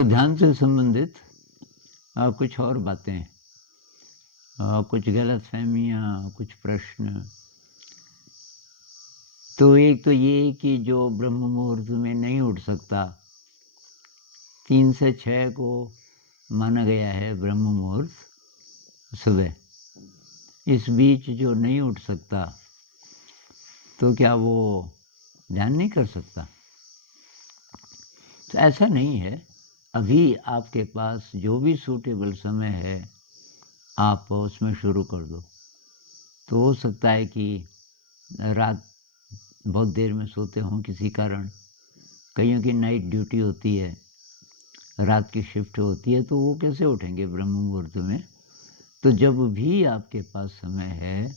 ध्यान से संबंधित कुछ और बातें, कुछ गलतफ़हमियाँ, कुछ प्रश्न। तो एक तो ये कि जो ब्रह्म मुहूर्त में नहीं उठ सकता, 3 से 6 को माना गया है ब्रह्म मुहूर्त सुबह। इस बीच जो नहीं उठ सकता, तो क्या वो ध्यान नहीं कर सकता? तो ऐसा नहीं है। अभी आपके पास जो भी सूटेबल समय है, आप उसमें शुरू कर दो। तो हो सकता है कि रात बहुत देर में सोते हों किसी कारण, कईयों की नाइट ड्यूटी होती है, रात की शिफ्ट होती है, तो वो कैसे उठेंगे ब्रह्म मुहूर्त में? तो जब भी आपके पास समय है,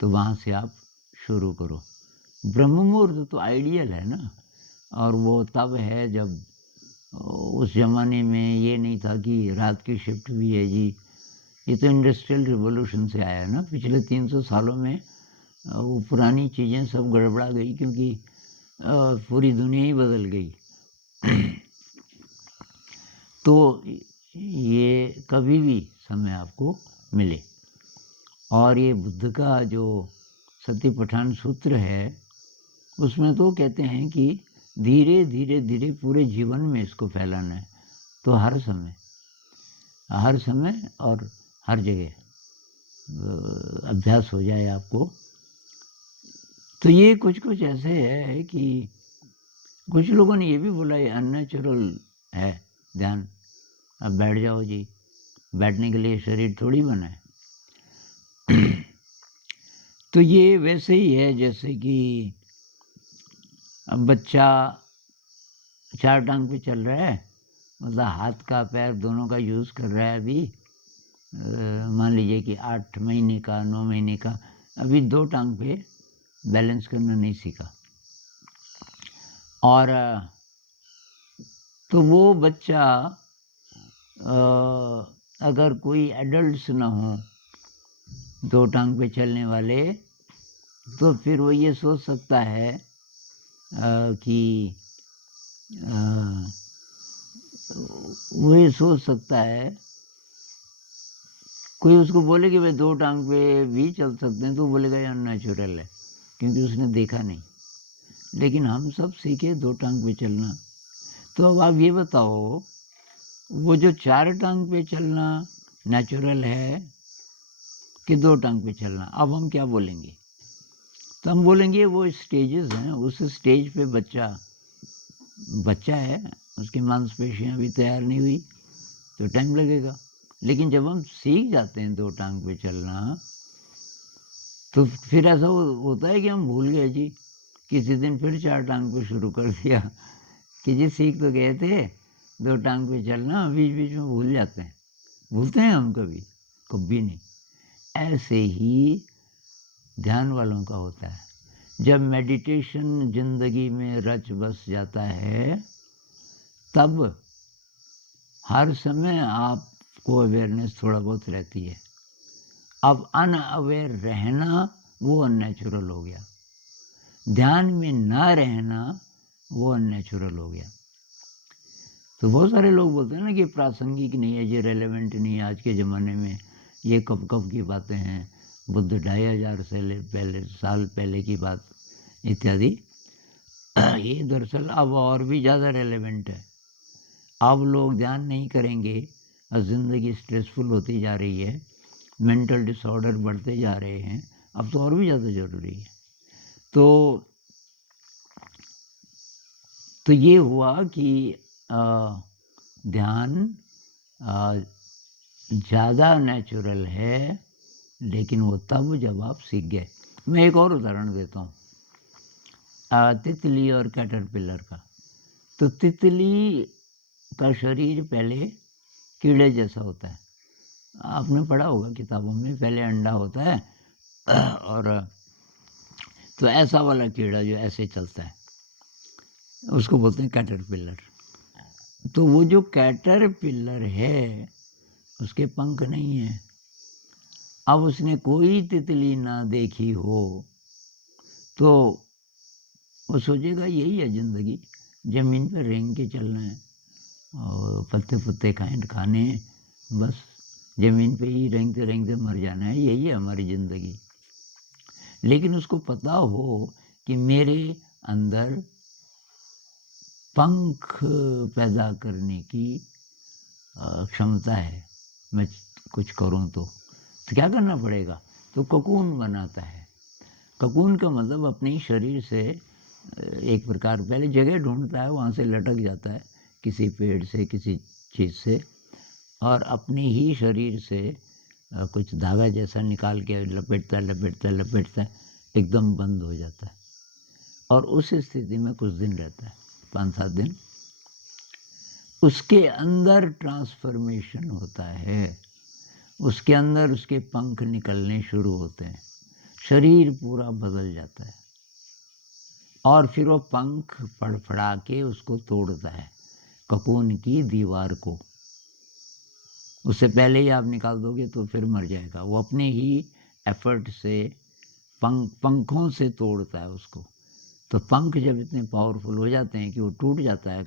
तो वहाँ से आप शुरू करो। ब्रह्म मुहूर्त तो आइडियल है ना, और वो तब है जब उस ज़माने में ये नहीं था कि रात की शिफ्ट भी है जी। ये तो इंडस्ट्रियल रिवॉल्यूशन से आया है ना, पिछले 300 सालों में वो पुरानी चीज़ें सब गड़बड़ा गई, क्योंकि पूरी दुनिया ही बदल गई। तो ये कभी भी समय आपको मिले। और ये बुद्ध का जो सतिपट्ठान सूत्र है, उसमें तो कहते हैं कि धीरे धीरे धीरे पूरे जीवन में इसको फैलाना है। तो हर समय और हर जगह अभ्यास हो जाए आपको। तो ये कुछ ऐसे है कि कुछ लोगों ने ये भी बोला ये अननेचुरल है ध्यान, अब बैठ जाओ जी, बैठने के लिए शरीर थोड़ी बना है। तो ये वैसे ही है जैसे कि अब बच्चा 4 टांग पे चल रहा है, मतलब हाथ का पैर दोनों का यूज़ कर रहा है अभी। मान लीजिए कि 8 महीने का, 9 महीने का, अभी 2 टांग पे बैलेंस करना नहीं सीखा। और तो वो बच्चा अगर कोई एडल्ट्स ना हो 2 टांग पे चलने वाले, तो फिर वो ये सोच सकता है कि वो ये सोच सकता है, कोई उसको बोले कि भाई 2 टांग पे भी चल सकते हैं, तो बोलेगा ये अननेचुरल है, क्योंकि उसने देखा नहीं। लेकिन हम सब सीखे 2 टांग पे चलना। तो अब आप ये बताओ, वो जो 4 टांग पे चलना नेचुरल है कि 2 टांग पे चलना? अब हम क्या बोलेंगे? तो हम बोलेंगे वो स्टेजेस हैं, उस स्टेज पे बच्चा है, उसकी मांसपेशियाँ अभी तैयार नहीं हुई, तो टाइम लगेगा। लेकिन जब हम सीख जाते हैं 2 टांग पे चलना, तो फिर ऐसा होता है कि हम भूल गए जी, किसी दिन फिर 4 टांग पे शुरू कर दिया कि जी सीख तो गए थे 2 टांग पे चलना, बीच-बीच में भूल जाते हैं। भूलते हैं हम कभी? कभी नहीं। ऐसे ही ध्यान वालों का होता है। जब मेडिटेशन ज़िंदगी में रच बस जाता है, तब हर समय आपको अवेयरनेस थोड़ा बहुत रहती है। अब अनअवेयर रहना वो अननेचुरल हो गया। ध्यान में ना रहना वो अननेचुरल हो गया। तो बहुत सारे लोग बोलते हैं ना कि प्रासंगिक नहीं है, ये रेलेवेंट नहीं है आज के ज़माने में, ये कब की बातें हैं, बुद्ध 2500 साल पहले की बात इत्यादि। ये दरअसल अब और भी ज़्यादा रेलेवेंट है। अब लोग ध्यान नहीं करेंगे और ज़िंदगी स्ट्रेसफुल होती जा रही है, मेंटल डिसऑर्डर बढ़ते जा रहे हैं, अब तो और भी ज़्यादा ज़रूरी है। तो ये हुआ कि ध्यान ज़्यादा नेचुरल है, लेकिन वो तब जब आप सीख गए। मैं एक और उदाहरण देता हूँ, तितली और कैटरपिलर का। तो तितली का शरीर पहले कीड़े जैसा होता है, आपने पढ़ा होगा किताबों में, पहले अंडा होता है और तो ऐसा वाला कीड़ा जो ऐसे चलता है, उसको बोलते हैं कैटरपिलर। तो वो जो कैटरपिलर है, उसके पंख नहीं है। अब उसने कोई तितली ना देखी हो, तो वो सोचेगा यही है ज़िंदगी, ज़मीन पर रेंग के चलना है, और पत्ते पुत्ते खाने हैं, बस ज़मीन पे ही रेंगते रेंगते मर जाना है, यही है हमारी ज़िंदगी। लेकिन उसको पता हो कि मेरे अंदर पंख पैदा करने की क्षमता है, मैं कुछ करूं तो क्या करना पड़ेगा? तो ककून बनाता है। ककून का मतलब अपने ही शरीर से एक प्रकार पहले जगह ढूंढता है, वहाँ से लटक जाता है किसी पेड़ से, किसी चीज़ से, और अपने ही शरीर से कुछ धागा जैसा निकाल के लपेटता है, एकदम बंद हो जाता है और उस स्थिति में कुछ दिन रहता है, 5-7 दिन। उसके अंदर ट्रांसफॉर्मेशन होता है, उसके अंदर उसके पंख निकलने शुरू होते हैं, शरीर पूरा बदल जाता है और फिर वो पंख फड़फड़ा के उसको तोड़ता है, ककून की दीवार को। उससे पहले ही आप निकाल दोगे तो फिर मर जाएगा। वो अपने ही एफर्ट से पंखों से तोड़ता है उसको। तो पंख जब इतने पावरफुल हो जाते हैं कि वो टूट जाता है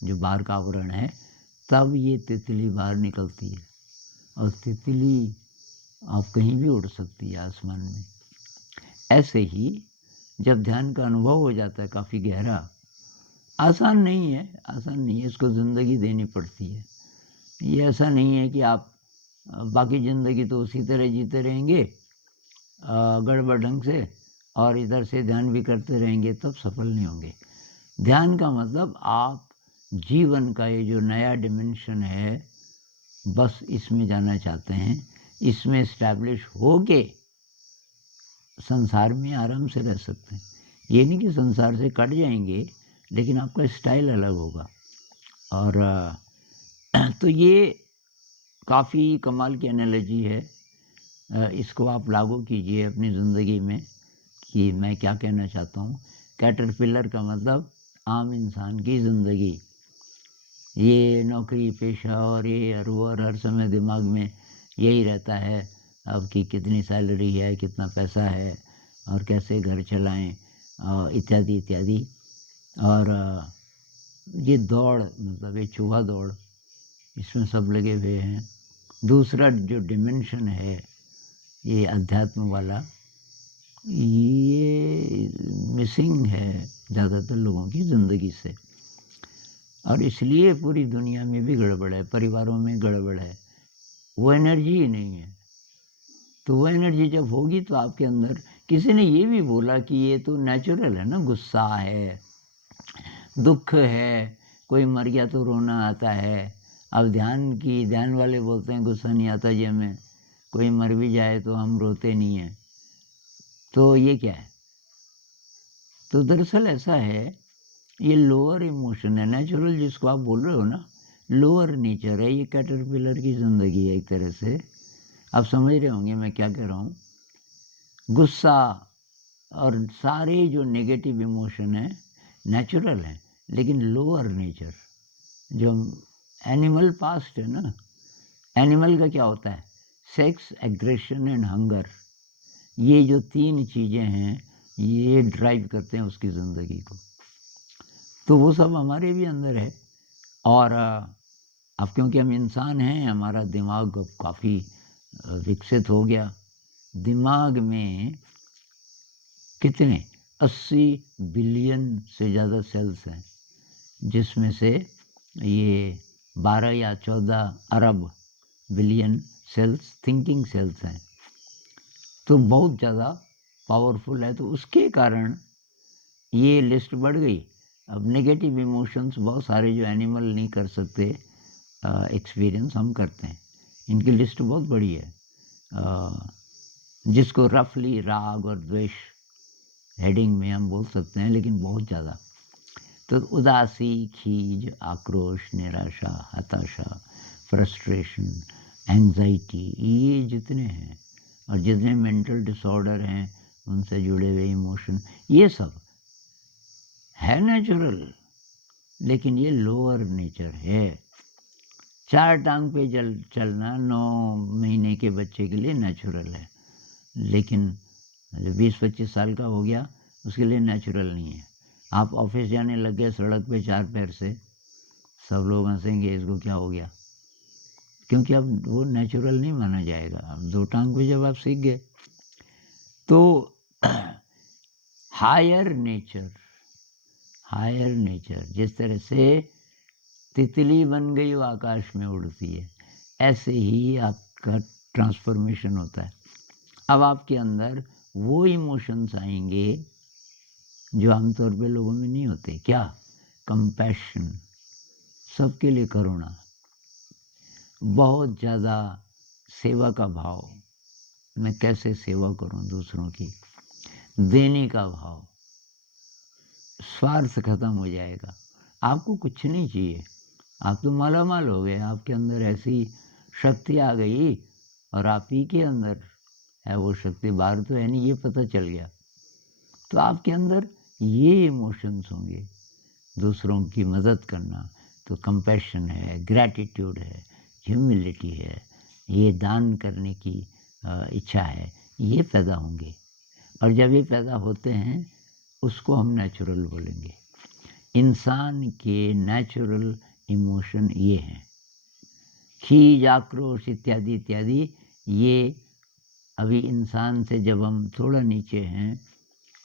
जो बाहर का आवरण है, तब ये तितली बाहर निकलती है और तितली आप कहीं भी उड़ सकती है आसमान में। ऐसे ही जब ध्यान का अनुभव हो जाता है काफ़ी गहरा, आसान नहीं है, इसको ज़िंदगी देनी पड़ती है। ये ऐसा नहीं है कि आप बाकी ज़िंदगी तो उसी तरह जीते रहेंगे गड़बड़ ढंग से, और इधर से ध्यान भी करते रहेंगे, तब सफल नहीं होंगे। ध्यान का मतलब आप जीवन का ये जो नया डिमेंशन है, बस इसमें जाना चाहते हैं, इसमें इस्टेब्लिश हो के संसार में आराम से रह सकते हैं। ये नहीं कि संसार से कट जाएंगे, लेकिन आपका स्टाइल अलग होगा। और तो ये काफ़ी कमाल की एनालॉजी है, इसको आप लागू कीजिए अपनी ज़िंदगी में कि मैं क्या कहना चाहता हूँ। कैटरपिलर का मतलब आम इंसान की ज़िंदगी, ये नौकरी पेशा और ये और वो, और हर समय दिमाग में यही रहता है अब कि कितनी सैलरी है, कितना पैसा है और कैसे घर चलाएं, इत्यादि इत्यादि। और ये दौड़, मतलब ये चूहा दौड़, इसमें सब लगे हुए हैं। दूसरा जो डिमेंशन है ये अध्यात्म वाला, ये मिसिंग है ज़्यादातर लोगों की ज़िंदगी से, और इसलिए पूरी दुनिया में भी गड़बड़ है, परिवारों में गड़बड़ है, वो एनर्जी ही नहीं है। तो वो एनर्जी जब होगी तो आपके अंदर, किसी ने ये भी बोला कि ये तो नेचुरल है ना, गुस्सा है, दुख है, कोई मर गया तो रोना आता है। अब ध्यान वाले बोलते हैं गुस्सा नहीं आता जी हमें, कोई मर भी जाए तो हम रोते नहीं हैं। तो ये क्या है? तो दरअसल ऐसा है, ये लोअर इमोशन है, नेचुरल जिसको आप बोल रहे हो ना, लोअर नेचर है। ये कैटरपिलर की ज़िंदगी है एक तरह से। आप समझ रहे होंगे मैं क्या कह रहा हूँ। गुस्सा और सारे जो नेगेटिव इमोशन है नेचुरल हैं, लेकिन लोअर नेचर जो एनिमल पास्ट है ना, एनिमल का क्या होता है? सेक्स, एग्रेशन एंड हंगर, ये जो 3 चीज़ें हैं ये ड्राइव करते हैं उसकी ज़िंदगी को। तो वो सब हमारे भी अंदर है। और अब क्योंकि हम इंसान हैं, हमारा दिमाग काफ़ी विकसित हो गया। दिमाग में कितने 80 बिलियन से ज़्यादा सेल्स हैं, जिसमें से ये 12 या 14 अरब बिलियन सेल्स थिंकिंग सेल्स हैं। तो बहुत ज़्यादा पावरफुल है। तो उसके कारण ये लिस्ट बढ़ गई। अब नेगेटिव इमोशंस बहुत सारे जो एनिमल नहीं कर सकते एक्सपीरियंस हम करते हैं, इनकी लिस्ट बहुत बड़ी है, जिसको रफली राग और द्वेष हेडिंग में हम बोल सकते हैं, लेकिन बहुत ज़्यादा। तो उदासी, खीज, आक्रोश, निराशा, हताशा, फ्रस्ट्रेशन, एंजाइटी, ये जितने हैं और जितने मेंटल डिसऑर्डर हैं उनसे जुड़े हुए इमोशन, ये सब है नेचुरल, लेकिन ये लोअर नेचर है। 4 टांग पे चलना 9 महीने के बच्चे के लिए नेचुरल है, लेकिन जब 20-25 साल का हो गया उसके लिए नेचुरल नहीं है। आप ऑफिस जाने लग गए सड़क पे 4 पैर से, सब लोग हंसेंगे, इसको क्या हो गया, क्योंकि अब वो नेचुरल नहीं माना जाएगा। अब 2 टांग पे जब आप सीख गए तो हायर नेचर जिस तरह से तितली बन गई वो आकाश में उड़ती है, ऐसे ही आपका ट्रांसफॉर्मेशन होता है। अब आपके अंदर वो इमोशंस आएंगे जो आमतौर पे लोगों में नहीं होते। क्या? कंपैशन, सबके लिए करुणा, बहुत ज़्यादा सेवा का भाव, मैं कैसे सेवा करूं दूसरों की, देने का भाव, स्वार्थ खत्म हो जाएगा। आपको कुछ नहीं चाहिए, आप तो मालामाल हो गए, आपके अंदर ऐसी शक्ति आ गई और आप ही के अंदर है वो शक्ति, बाहर तो है नहीं, ये पता चल गया। तो आपके अंदर ये इमोशंस होंगे, दूसरों की मदद करना, तो कंपैशन है, ग्रैटिट्यूड है, ह्यूमिलिटी है, ये दान करने की इच्छा है, ये पैदा होंगे। और जब ये पैदा होते हैं उसको हम नेचुरल बोलेंगे। इंसान के नेचुरल इमोशन ये हैं, खीज, आक्रोश इत्यादि इत्यादि। ये अभी इंसान से जब हम थोड़ा नीचे हैं,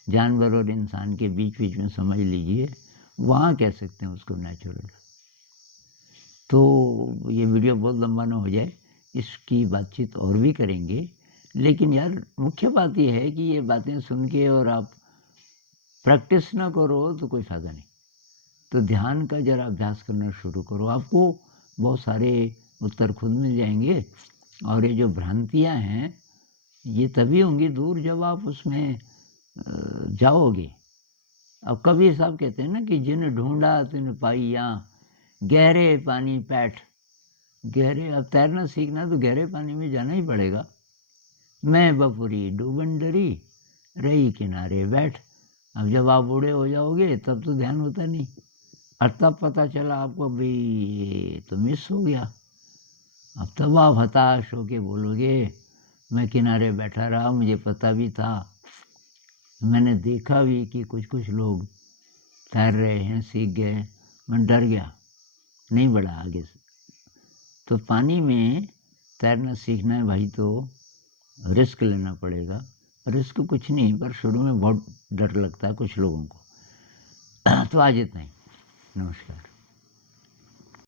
जानवर और इंसान के बीच बीच में समझ लीजिए, वहाँ कह सकते हैं उसको नेचुरल। तो ये वीडियो बहुत लंबा ना हो जाए, इसकी बातचीत और भी करेंगे, लेकिन यार मुख्य बात ये है कि ये बातें सुन के और आप प्रैक्टिस ना करो तो कोई फ़ायदा नहीं। तो ध्यान का ज़रा अभ्यास करना शुरू करो, आपको बहुत सारे उत्तर खुद मिल जाएंगे। और ये जो भ्रांतियाँ हैं ये तभी होंगी दूर जब आप उसमें जाओगे। अब कबीर साहब कहते हैं ना कि जिन ढूंढा तिन पाइया, गहरे पानी पैठ। गहरे, अब तैरना सीखना तो गहरे पानी में जाना ही पड़ेगा। मैं बपुरी डूबन डरी, रही किनारे बैठ। अब जब आप बूढ़े हो जाओगे तब तो ध्यान होता नहीं, और तब पता चला आपको भाई ये तो मिस हो गया। अब तब आप हताश होके बोलोगे मैं किनारे बैठा रहा, मुझे पता भी था, मैंने देखा भी कि कुछ कुछ लोग तैर रहे हैं, सीख गए, मैं डर गया, नहीं बढ़ा आगे से। तो पानी में तैरना सीखना है भाई तो रिस्क लेना पड़ेगा। रिस्क कुछ नहीं, पर शुरू में बहुत डर लगता है कुछ लोगों को। तो आज इतना ही, नमस्कार।